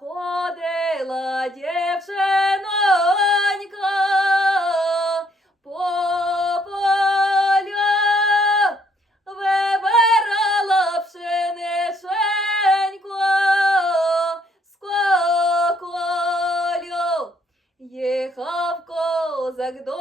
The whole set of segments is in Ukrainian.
ходила дівчинонька по полю, вибирала пшениченьку з коколю. Їхав козак до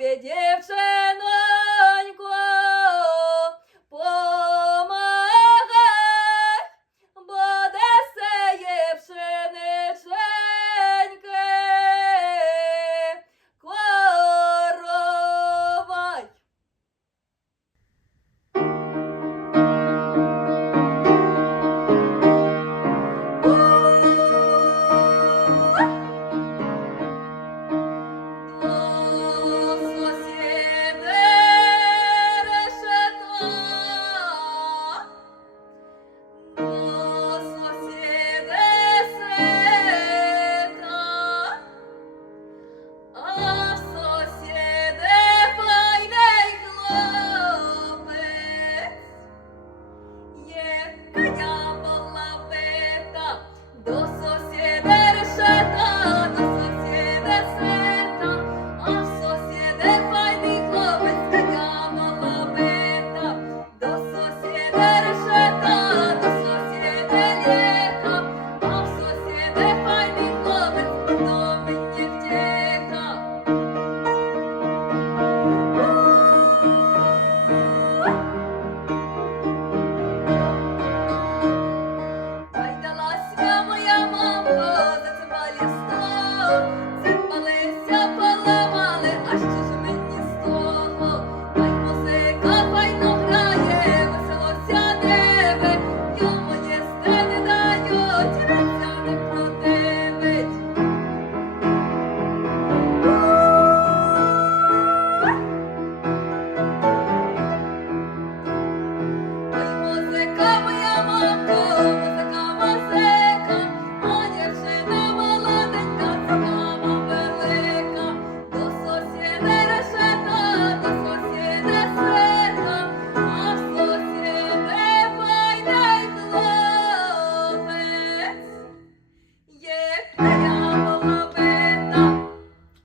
тобі дівчина.